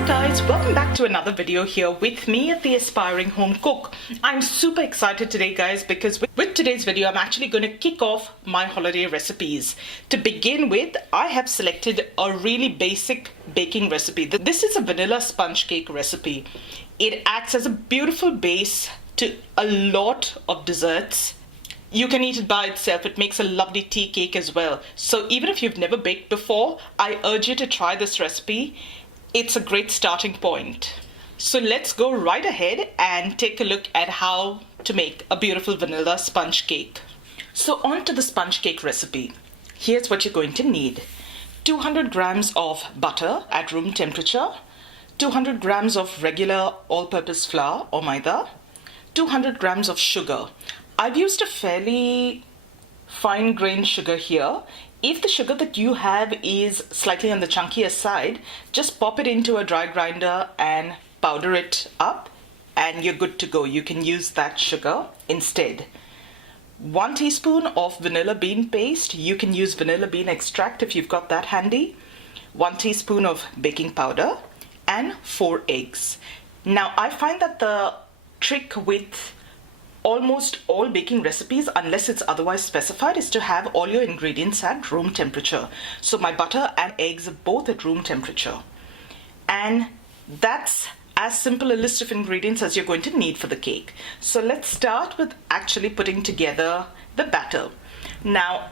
Hi guys, welcome back to another video here with me at the Aspiring Home Cook. I'm super excited today guys because with today's video I'm actually going to kick off my holiday recipes. To begin with, I have selected a really basic baking recipe. This is a vanilla sponge cake recipe. It acts as a beautiful base to a lot of desserts. You can eat it by itself. It makes a lovely tea cake as well. So even if you've never baked before, I urge you to try this recipe. It's a great starting point. So let's go right ahead and take a look at how to make a beautiful vanilla sponge cake. So on to the sponge cake recipe. Here's what you're going to need. 200 grams of butter at room temperature, 200 grams of regular all-purpose flour or maida, 200 grams of sugar. I've used a fairly fine-grained sugar here. If the sugar that you have is slightly on the chunkier side, just pop it into a dry grinder and powder it up and you're good to go. You can use that sugar instead. 1 teaspoon of vanilla bean paste. You can use vanilla bean extract if you've got that handy. 1 teaspoon of baking powder and 4 eggs. Now I find that the trick with almost all baking recipes, unless it's otherwise specified, is to have all your ingredients at room temperature. So my butter and eggs are both at room temperature. And that's as simple a list of ingredients as you're going to need for the cake. So let's start with actually putting together the batter. Now,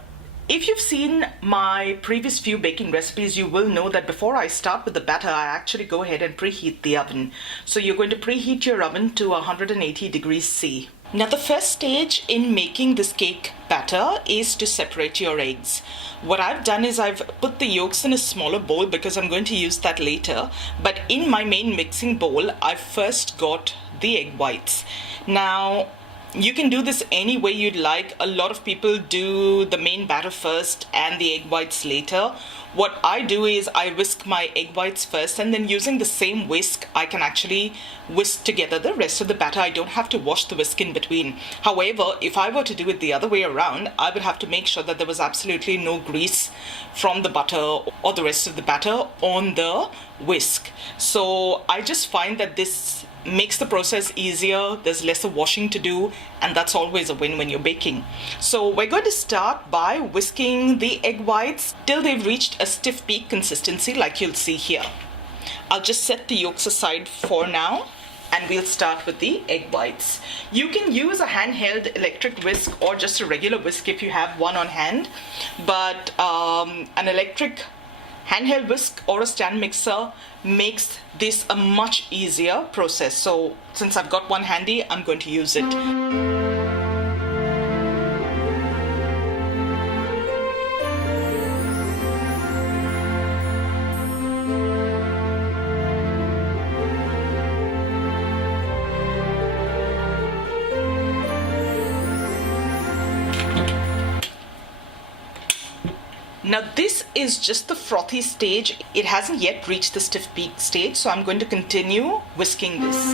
if you've seen my previous few baking recipes, you will know that before I start with the batter, I actually go ahead and preheat the oven. So you're going to preheat your oven to 180 degrees C. Now the first stage in making this cake batter is to separate your eggs. What I've done is I've put the yolks in a smaller bowl because I'm going to use that later. But in my main mixing bowl, I've first got the egg whites. Now, you can do this any way you'd like. A lot of people do the main batter first and the egg whites later. What I do is I whisk my egg whites first, and then using the same whisk, I can actually whisk together the rest of the batter. I don't have to wash the whisk in between. However, if I were to do it the other way around, I would have to make sure that there was absolutely no grease from the butter or the rest of the batter on the whisk. So I just find that this makes the process easier. There's lesser washing to do, and that's always a win when you're baking. So we're going to start by whisking the egg whites till they've reached a stiff peak consistency like you'll see here. I'll just set the yolks aside for now and we'll start with the egg whites. You can use a handheld electric whisk or just a regular whisk if you have one on hand, but an electric handheld whisk or a stand mixer makes this a much easier process. So since I've got one handy, I'm going to use it. Now this is just the frothy stage. It hasn't yet reached the stiff peak stage, so I'm going to continue whisking this.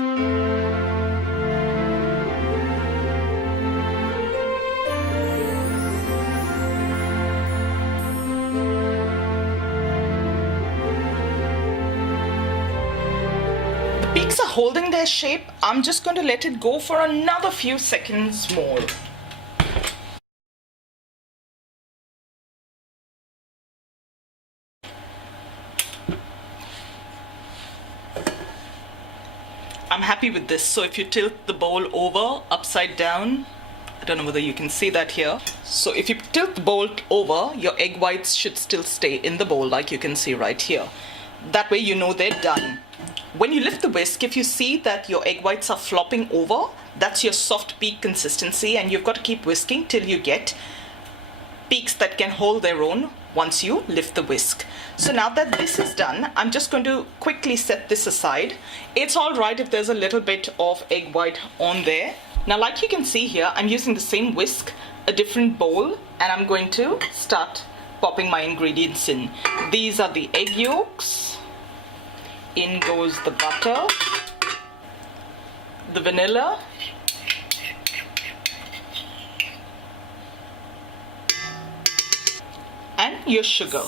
The peaks are holding their shape. I'm just going to let it go for another few seconds more. I'm happy with this. So if you tilt the bowl over upside down, I don't know whether you can see that here. So if you tilt the bowl over, your egg whites should still stay in the bowl like you can see right here. That way you know they're done. When you lift the whisk, if you see that your egg whites are flopping over, that's your soft peak consistency, and you've got to keep whisking till you get peaks that can hold their own once you lift the whisk. So now that this is done, I'm just going to quickly set this aside. It's all right if there's a little bit of egg white on there. Now like you can see here, I'm using the same whisk, a different bowl, and I'm going to start popping my ingredients in. These are the egg yolks. In goes the butter, the vanilla, and your sugar.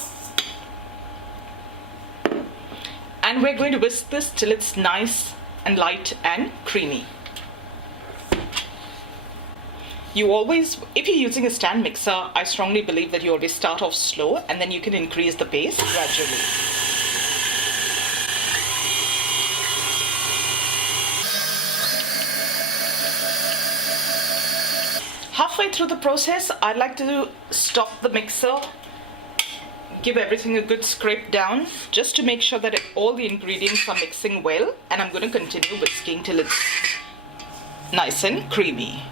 And we're going to whisk this till it's nice and light and creamy. You always, if you're using a stand mixer, I strongly believe that you always start off slow and then you can increase the pace gradually. Halfway through the process, I like to stop the mixer, give everything a good scrape down, just to make sure that all the ingredients are mixing well, and I'm going to continue whisking till it's nice and creamy.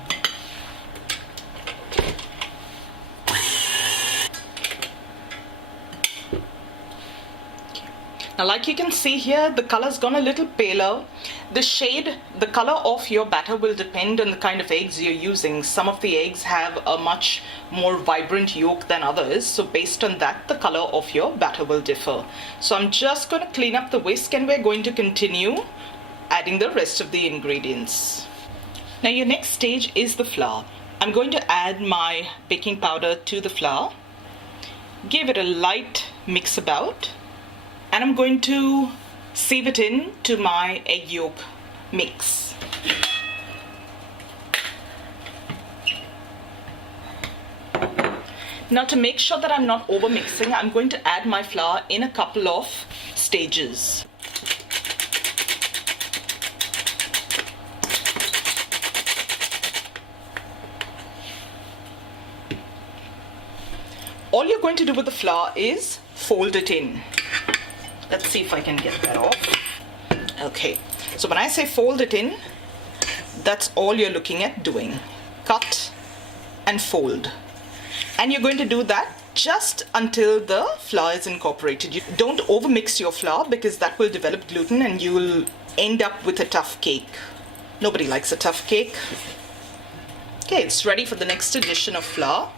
Now, like you can see here, the color's gone a little paler. The shade, the color of your batter will depend on the kind of eggs you're using. Some of the eggs have a much more vibrant yolk than others, so based on that, the color of your batter will differ. So I'm just going to clean up the whisk and we're going to continue adding the rest of the ingredients. Now, your next stage is the flour. I'm going to add my baking powder to the flour, give it a light mix about, and I'm going to sieve it in to my egg yolk mix. Now, to make sure that I'm not over mixing, I'm going to add my flour in a couple of stages. All you're going to do with the flour is fold it in. Let's see if I can get that off. Okay, so when I say fold it in, that's all you're looking at doing. Cut and fold. And you're going to do that just until the flour is incorporated. You don't overmix your flour because that will develop gluten and you will end up with a tough cake. Nobody likes a tough cake. Okay, it's ready for the next addition of flour.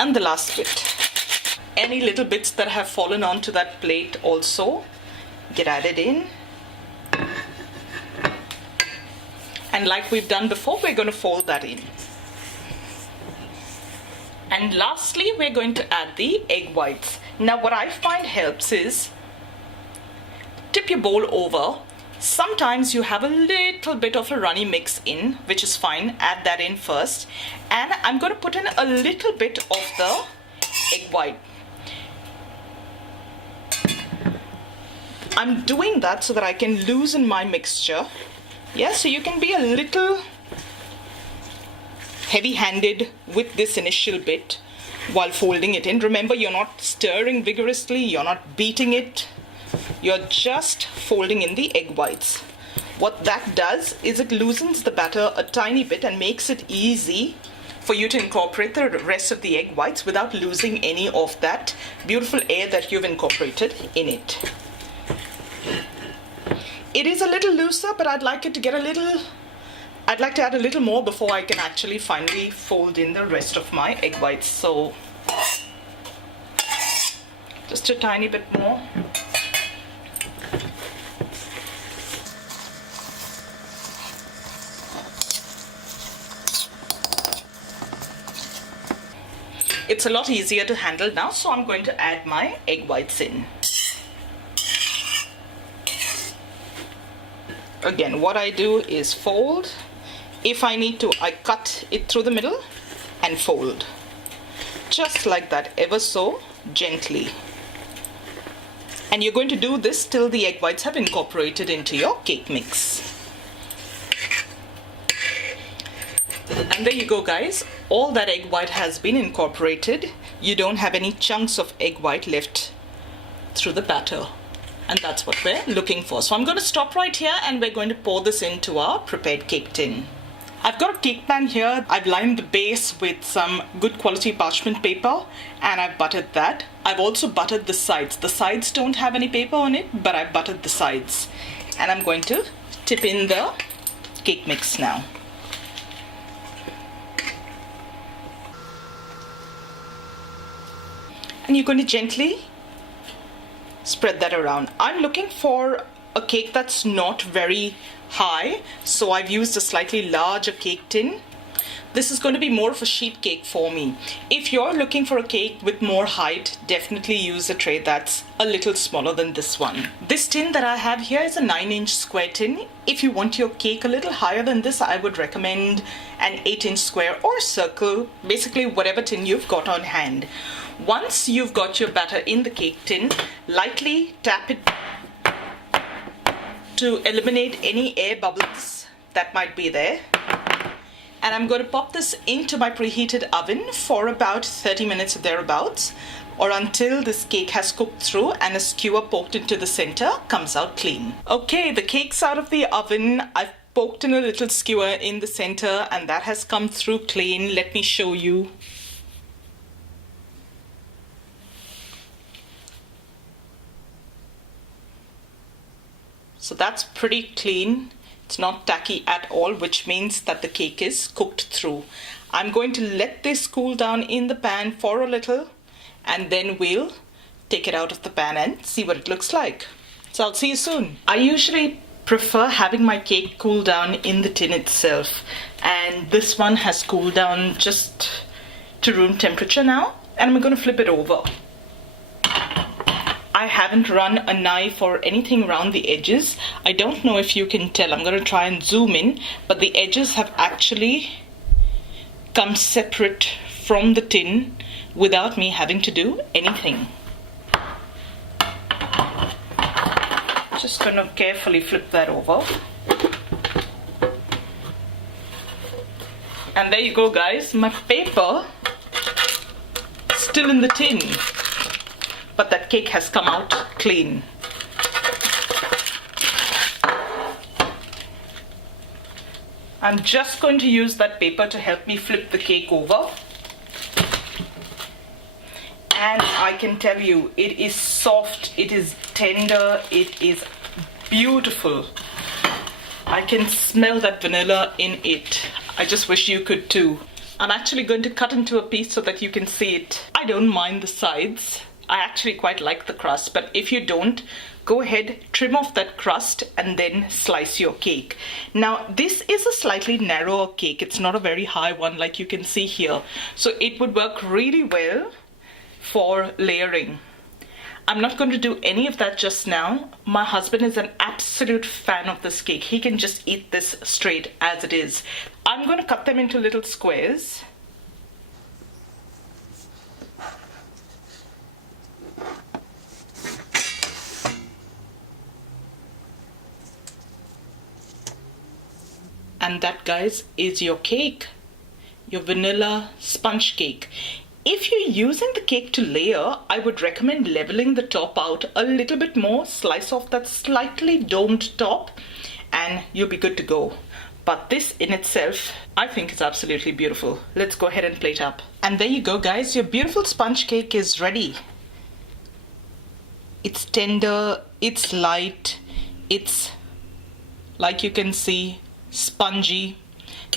And the last bit. Any little bits that have fallen onto that plate also get added in. And like we've done before, we're going to fold that in. And lastly, we're going to add the egg whites. Now, what I find helps is tip your bowl over. Sometimes you have a little bit of a runny mix in, which is fine. Add that in first. And I'm going to put in a little bit of the egg white. I'm doing that so that I can loosen my mixture. Yeah, so you can be a little heavy-handed with this initial bit while folding it in. Remember, you're not stirring vigorously, you're not beating it. You're just folding in the egg whites. What that does is it loosens the batter a tiny bit and makes it easy for you to incorporate the rest of the egg whites without losing any of that beautiful air that you've incorporated in it. It is a little looser, but I'd like to add a little more before I can actually finally fold in the rest of my egg whites. So just a tiny bit more. It's a lot easier to handle now, so I'm going to add my egg whites in. Again, what I do is fold. If I need to, I cut it through the middle and fold. Just like that, ever so gently. And you're going to do this till the egg whites have incorporated into your cake mix. And there you go, guys. All that egg white has been incorporated. You don't have any chunks of egg white left through the batter. And that's what we're looking for. So I'm going to stop right here and we're going to pour this into our prepared cake tin. I've got a cake pan here. I've lined the base with some good quality parchment paper and I've buttered that. I've also buttered the sides. The sides don't have any paper on it, but I've buttered the sides. And I'm going to tip in the cake mix now. And you're going to gently spread that around. I'm looking for a cake that's not very high, so I've used a slightly larger cake tin. This is going to be more of a sheet cake for me. If you're looking for a cake with more height, definitely use a tray that's a little smaller than this one. This tin that I have here is a 9-inch square tin. If you want your cake a little higher than this, I would recommend an 8-inch square or circle, basically whatever tin you've got on hand. Once you've got your batter in the cake tin, lightly tap it to eliminate any air bubbles that might be there. And I'm going to pop this into my preheated oven for about 30 minutes or thereabouts, or until this cake has cooked through and a skewer poked into the center comes out clean. Okay, the cake's out of the oven. I've poked in a little skewer in the center and that has come through clean. Let me show you. So that's pretty clean. It's not tacky at all, which means that the cake is cooked through. I'm going to let this cool down in the pan for a little and then we'll take it out of the pan and see what it looks like. So I'll see you soon. I usually prefer having my cake cool down in the tin itself, and this one has cooled down just to room temperature now, and I'm going to flip it over. I haven't run a knife or anything around the edges. I don't know if you can tell. I'm going to try and zoom in, but the edges have actually come separate from the tin without me having to do anything. Just going to carefully flip that over. And there you go, guys. My paper is still in the tin, but that cake has come out clean. I'm just going to use that paper to help me flip the cake over. And I can tell you, it is soft, it is tender, it is beautiful. I can smell that vanilla in it. I just wish you could too. I'm actually going to cut into a piece so that you can see it. I don't mind the sides. I actually quite like the crust, but if you don't, go ahead, trim off that crust and then slice your cake. Now, this is a slightly narrower cake. It's not a very high one like you can see here. So it would work really well for layering. I'm not going to do any of that just now. My husband is an absolute fan of this cake. He can just eat this straight as it is. I'm going to cut them into little squares. And that, guys, is your cake, your vanilla sponge cake. If you're using the cake to layer, I would recommend leveling the top out a little bit more, slice off that slightly domed top, and you'll be good to go. But this in itself, I think is absolutely beautiful. Let's go ahead and plate up. And there you go, guys, your beautiful sponge cake is ready. It's tender, it's light, it's, like you can see, spongy.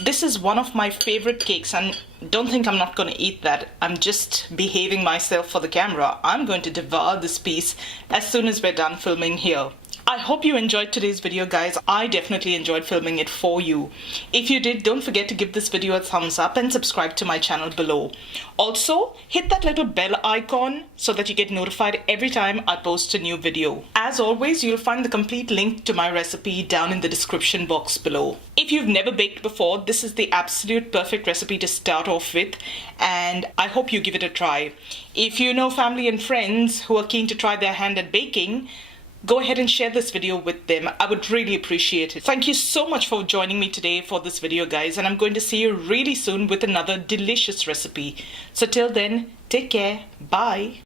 This is one of my favorite cakes, and don't think I'm not going to eat that. I'm just behaving myself for the camera. I'm going to devour this piece as soon as we're done filming here. I hope you enjoyed today's video, guys. I definitely enjoyed filming it for you. If you did, don't forget to give this video a thumbs up and subscribe to my channel below. Also, hit that little bell icon so that you get notified every time I post a new video. As always, you'll find the complete link to my recipe down in the description box below. If you've never baked before, this is the absolute perfect recipe to start off with, and I hope you give it a try. If you know family and friends who are keen to try their hand at baking, go ahead and share this video with them. I would really appreciate it. Thank you so much for joining me today for this video, guys, and I'm going to see you really soon with another delicious recipe. So till then, take care. Bye.